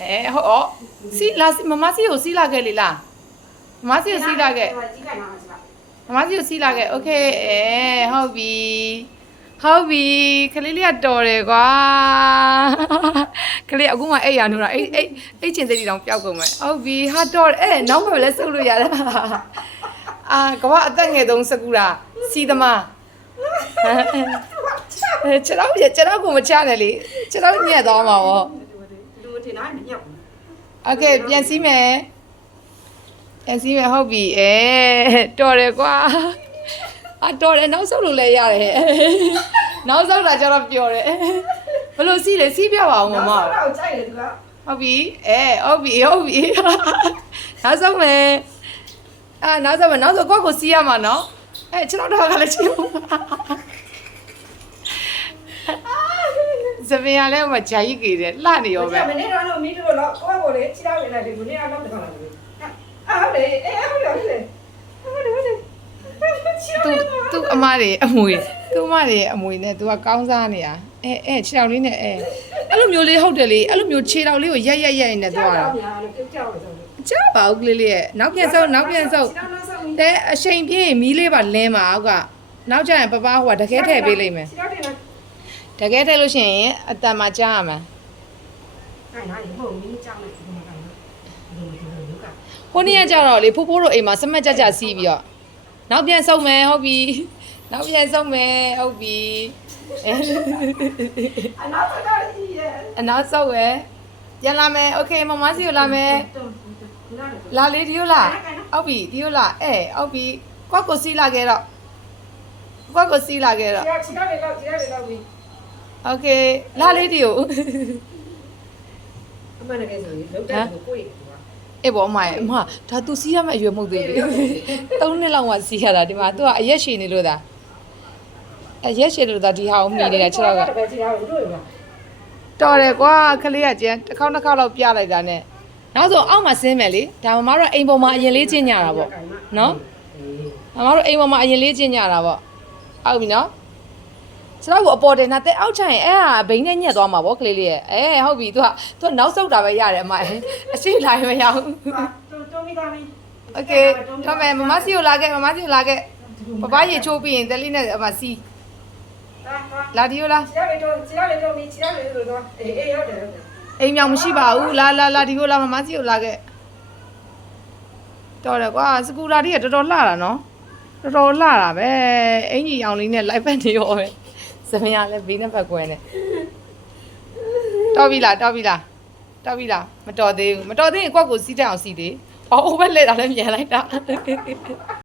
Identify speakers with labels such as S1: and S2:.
S1: အဲဟုတ်ဩစီလာမမစီကိုစီလာခဲ့လေလားမမစီကိုစီလာခဲ့
S2: ကြီးခိုင်မှာမရှိပါ
S1: မမစီကိုစီလာခဲ့โอเคအဲဟုတ်ပြီဟုတ်ပြီခလေးလေးကတော်တယ်ကွာခလေးအခုမှအိတ်ရနှူးတာအိတ်အိတ်အိတ်ချင်စိတ်တွေတောင်ပျောက်ကုန်မယ်ဟုတ်ပြီဟာတော်တယ်အဲနောက်မှလည်းစုပ်လို့ရတယ်အာကမ္ဘာအသက်ငယ်ဆုံးစကူတာစီသမားအဲခြေတော့ခြေတော့ကိုမချနဲ့လေခြေတော့ညက်သွားမှာပေါ့
S2: လူထင်တာမညက်ဘူး
S1: โอเคပြန်စီးမယ်ပြန်စီးမယ်ဟုတ်ပြီအဲတော်တယ်ကွာအတော်တယ်နောက်ဆုပ်လို့လည်းရတယ်နောက်ဆုပ်တာကျတော့ပျော်တယ်ဘလို့စီးလဲစီးပြပါအောင်မမ
S2: တော့ကြိုက်တယ်သူက
S1: ဟုတ်ပြီအဲဟုတ်ပြီဟုတ်ပြီနောက်ဆုံးမယ်အာနောက်ဆုံးမယ်နောက်ဆုံးကိုယ့်ကိုစီးရမှာနော်အဲကျွန်တော်တော့ကလည်းချင် ဘူးဇပင်ရလဲမဂျာကြီးကြည့်တယ်လှနေရောပဲ
S2: မနေ့ကတော့မီးတို့တော့ကိုယ့်ကိုလေခြေထောက်နေလိုက်တယ်မနေ့ကတော့တခါလာတယ်အာဟုတ်တယ်အဲဟုတ်တယ်ဟုတ်တယ်ဟုတ်တယ်ဟုတ်တယ်ခြေထော
S1: သူ
S2: က်
S1: သူအမတွေအမွေသူအမတွေအမွေနဲ့ तू ကကောင်းစားနေတာအဲအဲခြေထောက်လေးနဲ့အဲအဲ့လိုမျိုးလေးဟုတ်တယ်လေအဲ့လိုမျိုးခြေထောက်လေးကိုရက်ရက်ရက်နေသွားတာ
S2: များလို့ကြောက်တယ်ဆို
S1: ကြားပါဦးကလေးလေးရဲ့နောက်ပြန်ဆုပ်နောက်ပြန်ဆုပ်
S2: ခြေထောက်နောက်ဆုံး
S1: တဲ့အချိန်ပြည့်ရင်မီးလေးပါလင်းပါအောက်ကနောက်ကျရင်ပပဟိုကတကယ်ထည့်ပေးလိုက်မယ်
S2: ခြေထောက်တင်လာ
S1: တကယ်ထည့်လို့ရှိရင်အတန်မှကြားရမှာ
S2: အဲ့နားမဟုတ်မီးကြောက်လိုက်ဒီမှာကတော့ဒီလိုဒီလိုက
S1: ဟိုနေ့ကကြတော့လေဖိုးဖိုးတို့အိမ်မှာစမတ်ကြကြစီးပြီးတော့နောက်ပြန်ဆုပ်မယ်ဟုတ်ပြီနောက်ပြန်ဆုပ်မယ်ဟုတ်ပြီအဲ
S2: အနောက်ကတော့ကြီးရဲ့
S1: အနောက်ဆုပ်ရယ်ပြန်လာမယ်โอเคမမစီကိုလာမယ် လာလေဒီယိုလာအောက်ပြီဒီယိုလာအဲအောက်ပြီကွက်ကိုစီးလာခဲ့တော့ကွက်ကိုစီးလာခဲ့တော့
S2: ခြေထောက်တွေတော့ခြေထောက်တွေတော့ပြီး
S1: โอเคလာလေဒီယို
S2: အမှန်တကယ်ဆိုရင်လောက်တဲ့ကိုကိုယ်
S1: အေးဘောမရဲ့အမဒါ तू စီးရမယ့်အရွယ်မဟုတ်သေးဘူး၃နှစ်လောက်မှစီးရတာဒီမှာ तू ကအရက်ရှည်နေလို့သာအရက်ရှည်လို့သာဒီဟာကိုမိနေတာခြေတော့က
S2: တပည့်ခြေထောက်တို့ရပါ
S1: တော်တယ်ကွာခလေးကကျန်တစ်ခေါက်တစ်ခေါက်လောက်ပြလိုက်တာနဲ့နောက်ဆုံးအောက်မှာဆင်းမယ်လေဒါမှမဟုတ်အိမ်ပေါ်မှာအရင်လေးကျင့်ကြတာပေါ့နော် အမတို့အိမ်ပေါ်မှာအရင်လေးကျင့်ကြတာပေါ့ဟုတ်ပြီနော် ကျွန်တော်ကအပေါ်တင်တာတက်အောက်ချရင်အဲ့ဟာဘိန်းနဲ့ညက်သွားမှာဗောကလေးလေးရဲ့အဲဟုတ်ပြီသူကသူကနောက်ဆုတ်တာပဲရတယ်အမအရှိလိုက်မရဘူး
S2: Okay တော့မ
S1: ယ်မမစီကိုလာခဲ့မမစီကိုလာခဲ့ပပရေချိုးပြီးရင်တက်လေးနဲ့အမစီလာဒီယောလာ
S2: ချီရလေတော့ချီရလေတော့မင်းချီရလေတော့အေးအေးဟုတ်တယ်
S1: အိမ်မြောင်မရှိပါဘူးလာလာလာဒီယောလာမမစီကိုလာခဲ့တော်တယ်ကွာစကူလာတီးကတော်တော်လှတာနော်တော်တော်လှတာပဲအင်ကြီးအောင်လေးနဲ့လိုက်ပတ်နေရောပဲ စမရလဲဘေးနဲ့ပတ်ကွဲနေတော်ပြီလားတော်ပြီလားတော်ပြီလားမတော်သေးဘူးမတော်သေးရင်ကိုယ့်ကိုစီးတက်အောင်စီးသေးအော်ဟိုဘက်လဲတာလည်းမြန်လိုက်တာ